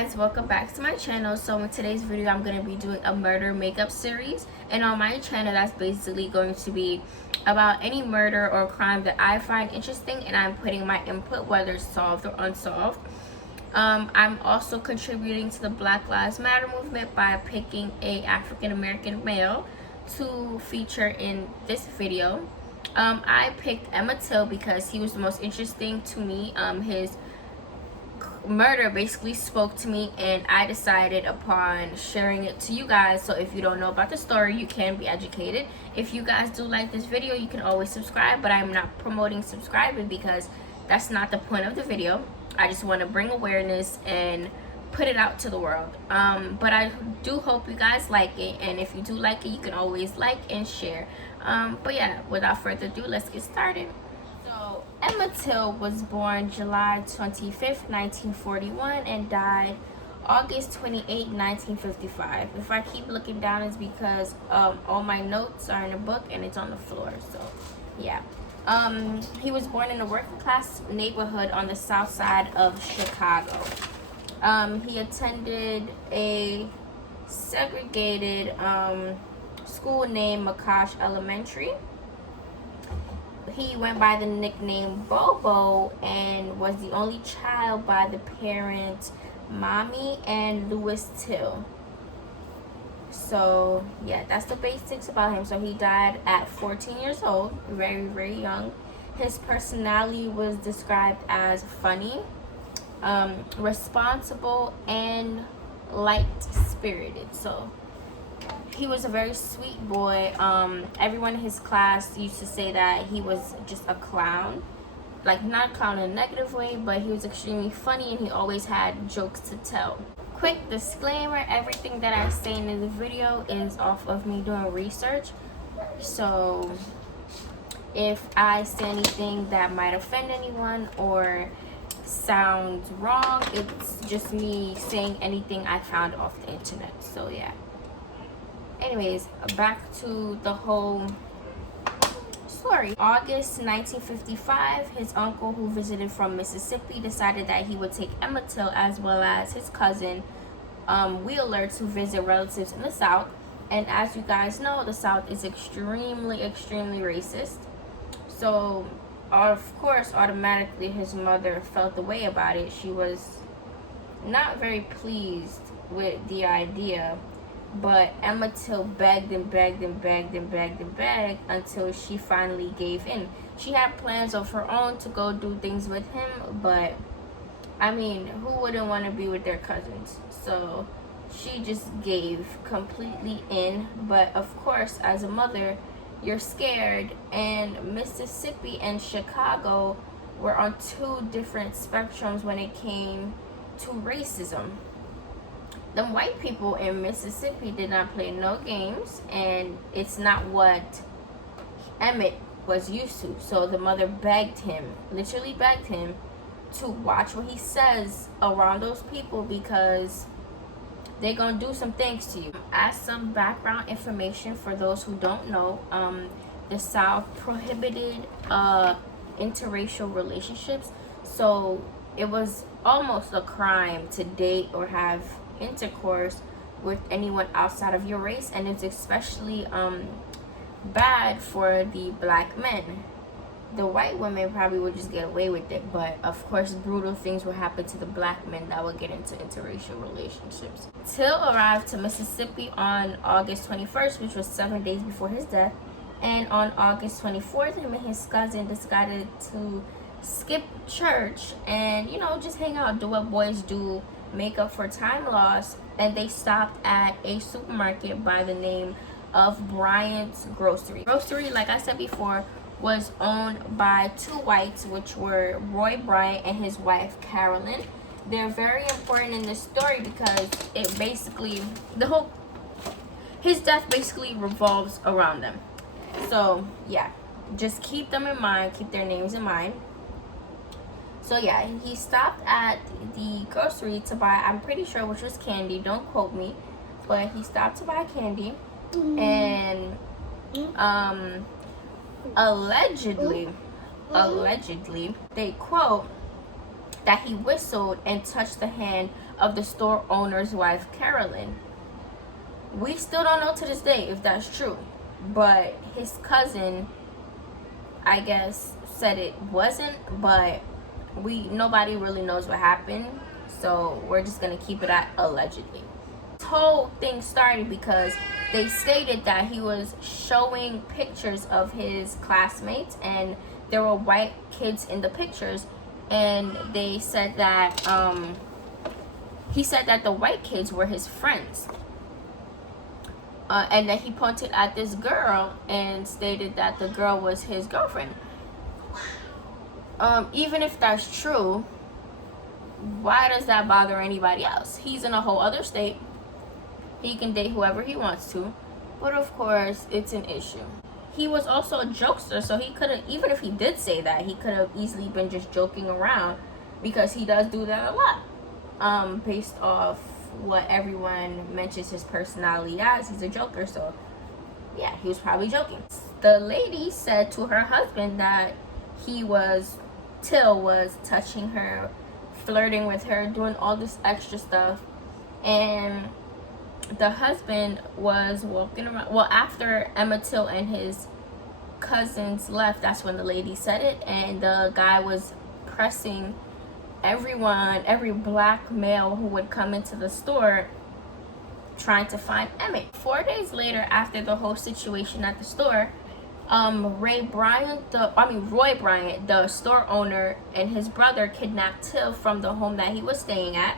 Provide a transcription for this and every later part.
guys, welcome back to my channel. So in today's video I'm going to be doing a murder makeup series, and on my channel that's basically going to be about any murder or crime that I find interesting, and I'm putting my input whether it's solved or unsolved. I'm also contributing to the Black Lives Matter movement by picking a African American male to feature in this video. I picked Emmett because he was the most interesting to me. His murder basically spoke to me, and I decided upon sharing it to you guys. So if you don't know about the story, you can be educated. If you guys do like this video, you can always subscribe, but I'm not promoting subscribing because that's not the point of the video. I just want to bring awareness and put it out to the world. But I do hope you guys like it, and if you do like it, you can always like and share. But yeah, without further ado, let's get started. So Emmett Till was born July 25th, 1941 and died August 28, 1955. If I keep looking down, it's because all my notes are in a book and it's on the floor. So yeah. He was born in a working class neighborhood on the south side of Chicago. He attended a segregated school named McCosh Elementary. He went by the nickname Bobo and was the only child by the parents Mommy and Louis Till. So yeah, that's the basics about him. So he died at 14 years old, very, very young. His personality was described as funny, responsible, and light-spirited. So he was a very sweet boy. Everyone in his class used to say that he was just a clown. Like, not a clown in a negative way, but he was extremely funny and he always had jokes to tell. Quick disclaimer, everything that I say in the video is off of me doing research. So if I say anything that might offend anyone or sound wrong, it's just me saying anything I found off the internet. So yeah. Anyways, back to the whole story. August 1955, his uncle, who visited from Mississippi, decided that he would take Emmett Till as well as his cousin Wheeler to visit relatives in the South. And as you guys know, the South is extremely racist. So of course, automatically his mother felt the way about it. She was not very pleased with the idea. But Emmett Till begged and begged and begged and begged and begged until she finally gave in. She had plans of her own to go do things with him, but I mean, who wouldn't want to be with their cousins? So she just gave completely in. But of course, as a mother, you're scared, and Mississippi and Chicago were on two different spectrums when it came to racism. Them white people in Mississippi did not play no games, and it's not what Emmett was used to. So the mother begged him, literally begged him, to watch what he says around those people because they're gonna do some things to you. As some background information for those who don't know, the South prohibited interracial relationships. So it was almost a crime to date or have intercourse with anyone outside of your race, and it's especially bad for the black men. The white women probably would just get away with it, but of course brutal things will happen to the black men that will get into interracial relationships. Till arrived to Mississippi on August 21st, which was 7 days before his death, and on August 24th, him and his cousin decided to skip church and, you know, just hang out, do what boys do, make up for time lost. And they stopped at a supermarket by the name of Bryant's Grocery. Grocery, like I said before, was owned by two whites, which were Roy Bryant and his wife Carolyn. They're very important in this story because it basically, his death basically revolves around them. So yeah, just keep them in mind, keep their names in mind. So yeah, he stopped at the grocery to buy, I'm pretty sure, which was candy, don't quote me, but he stopped to buy candy. And allegedly, they quote that he whistled and touched the hand of the store owner's wife, Carolyn. We still don't know to this day if that's true, but his cousin, I guess, said it wasn't, but nobody really knows what happened, so we're just gonna keep it at allegedly. This whole thing started because they stated that he was showing pictures of his classmates, and there were white kids in the pictures, and they said that he said that the white kids were his friends, and that he pointed at this girl and stated that the girl was his girlfriend. Even if that's true, why does that bother anybody else? He's in a whole other state. He can date whoever he wants to, but of course it's an issue. He was also a jokester, so he could have, even if he did say that, he could have easily been just joking around, because he does do that a lot. Based off what everyone mentions his personality as, he's a joker, so yeah, he was probably joking. The lady said to her husband that Till was touching her, flirting with her, doing all this extra stuff, and the husband was walking around. Well, after Emmett Till and his cousins left, that's when the lady said it, and the guy was pressing every black male who would come into the store, trying to find Emmett. 4 days later, after the whole situation at the store, Roy Bryant, the store owner, and his brother kidnapped Till from the home that he was staying at.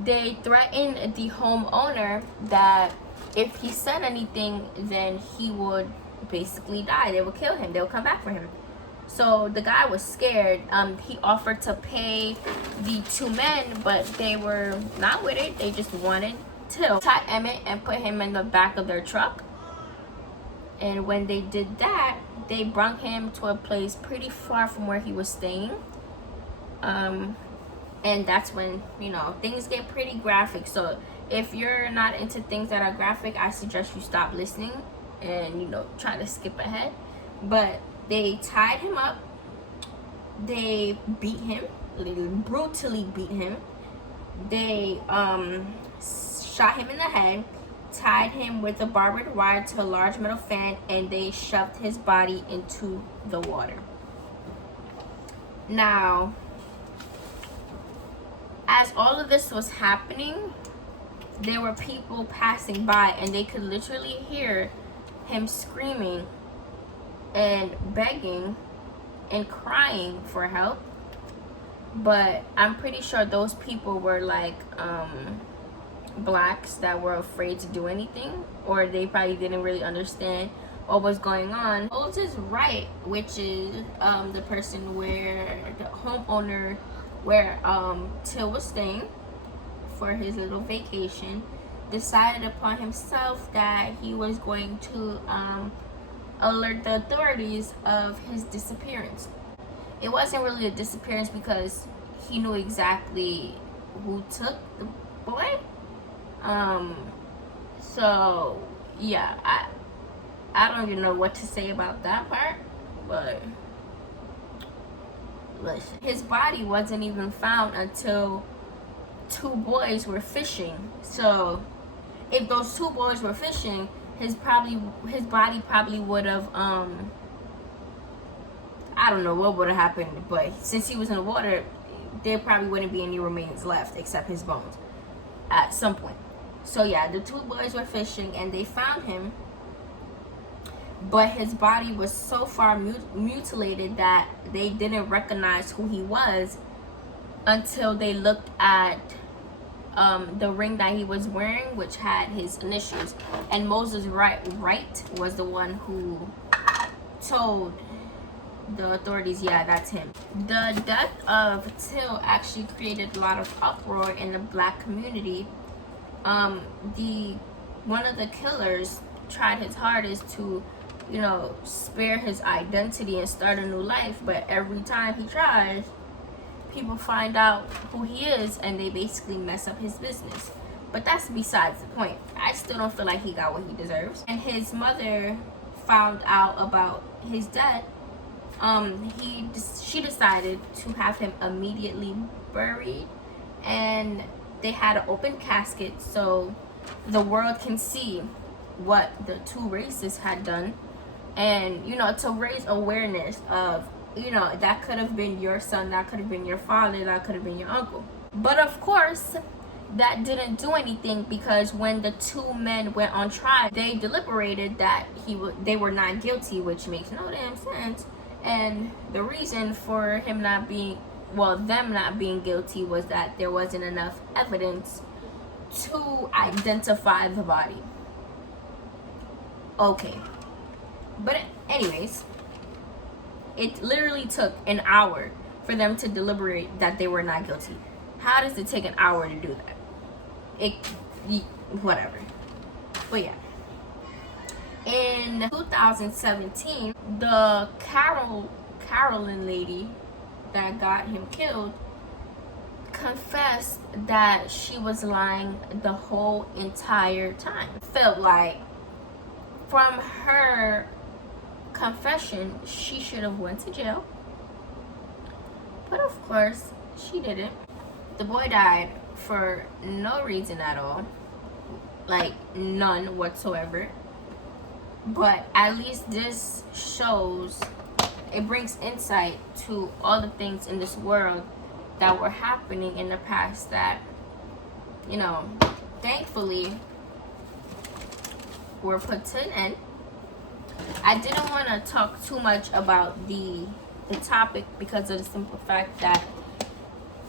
They threatened the homeowner that if he said anything, then he would basically die. They would kill him. They would come back for him. So the guy was scared. He offered to pay the two men, but they were not with it. They just wanted Till. Tie Emmett and put him in the back of their truck. And when they did that, they brought him to a place pretty far from where he was staying. And that's when, things get pretty graphic. So if you're not into things that are graphic, I suggest you stop listening and, try to skip ahead. But they tied him up. They beat him. They brutally beat him. They shot him in the head, tied him with a barbed wire to a large metal fan, and they shoved his body into the water. Now, as all of this was happening, there were people passing by, and they could literally hear him screaming and begging and crying for help. But I'm pretty sure those people were like blacks that were afraid to do anything, or they probably didn't really understand what was going on. Moses Wright, which is the person where the homeowner where Till was staying for his little vacation, decided upon himself that he was going to alert the authorities of his disappearance. It wasn't really a disappearance because he knew exactly who took the boy. So yeah, I don't even know what to say about that part, but listen, his body wasn't even found until two boys were fishing. So if those two boys were fishing, his body probably would have I don't know what would have happened, but since he was in the water, there probably wouldn't be any remains left except his bones at some point. So yeah, the two boys were fishing and they found him, but his body was so far mutilated that they didn't recognize who he was until they looked at the ring that he was wearing, which had his initials. And Moses Wright was the one who told the authorities, yeah, that's him. The death of Till actually created a lot of uproar in the black community. One of the killers tried his hardest to, spare his identity and start a new life, but every time he tries, people find out who he is and they basically mess up his business. But that's besides the point. I still don't feel like he got what he deserves. And his mother found out about his death. She decided to have him immediately buried, and they had an open casket so the world can see what the two races had done, and you know, to raise awareness of, you know, that could have been your son, that could have been your father, that could have been your uncle. But of course that didn't do anything, because when the two men went on trial, they deliberated that they were not guilty, which makes no damn sense. And the reason for him not being, well, them not being guilty, was that there wasn't enough evidence to identify the body. Okay, but anyways, it literally took an hour for them to deliberate that they were not guilty. How does it take an hour to do that? Whatever. But yeah, in 2017, the Carolyn lady that got him killed confessed that she was lying the whole entire time. Felt like from her confession she should have went to jail, but of course she didn't. The boy died for no reason at all, like none whatsoever. But at least this shows, it brings insight to all the things in this world that were happening in the past that, you know, thankfully were put to an end. I didn't want to talk too much about the topic because of the simple fact that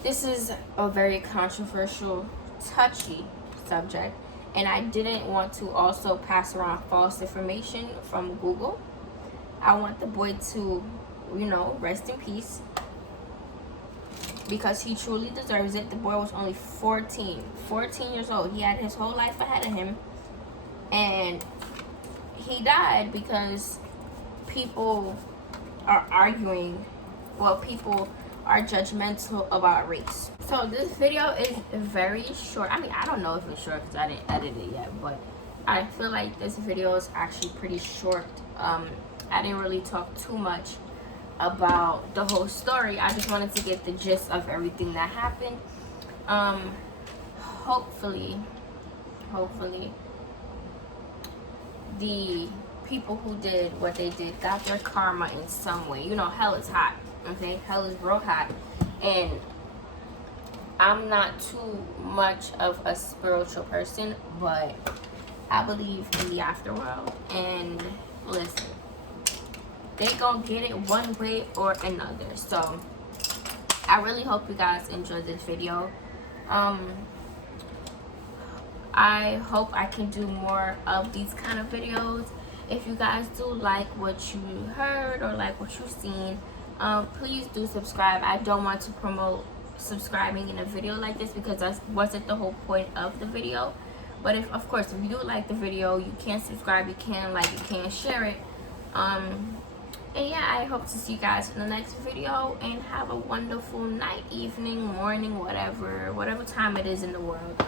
this is a very controversial, touchy subject, and I didn't want to also pass around false information from Google. I want the boy to, you know, rest in peace, because he truly deserves it. The boy was only 14 years old. He had his whole life ahead of him, and he died because people are arguing, well, people are judgmental about race. So this video is very short. I mean, I don't know if it's short because I didn't edit it yet, but I feel like this video is actually pretty short. I didn't really talk too much about the whole story. I just wanted to get the gist of everything that happened. Hopefully the people who did what they did got their karma in some way. You know, hell is hot, okay? Hell is real hot, and I'm not too much of a spiritual person, but I believe in the afterworld, and listen, they gonna get it one way or another. So I really hope you guys enjoyed this video. I hope I can do more of these kind of videos. If you guys do like what you heard or like what you've seen, please do subscribe. I don't want to promote subscribing in a video like this because that wasn't the whole point of the video. But if, of course, if you do like the video, you can subscribe, you can like, you can share it. And yeah, I hope to see you guys in the next video, and have a wonderful night, evening, morning, whatever time it is in the world.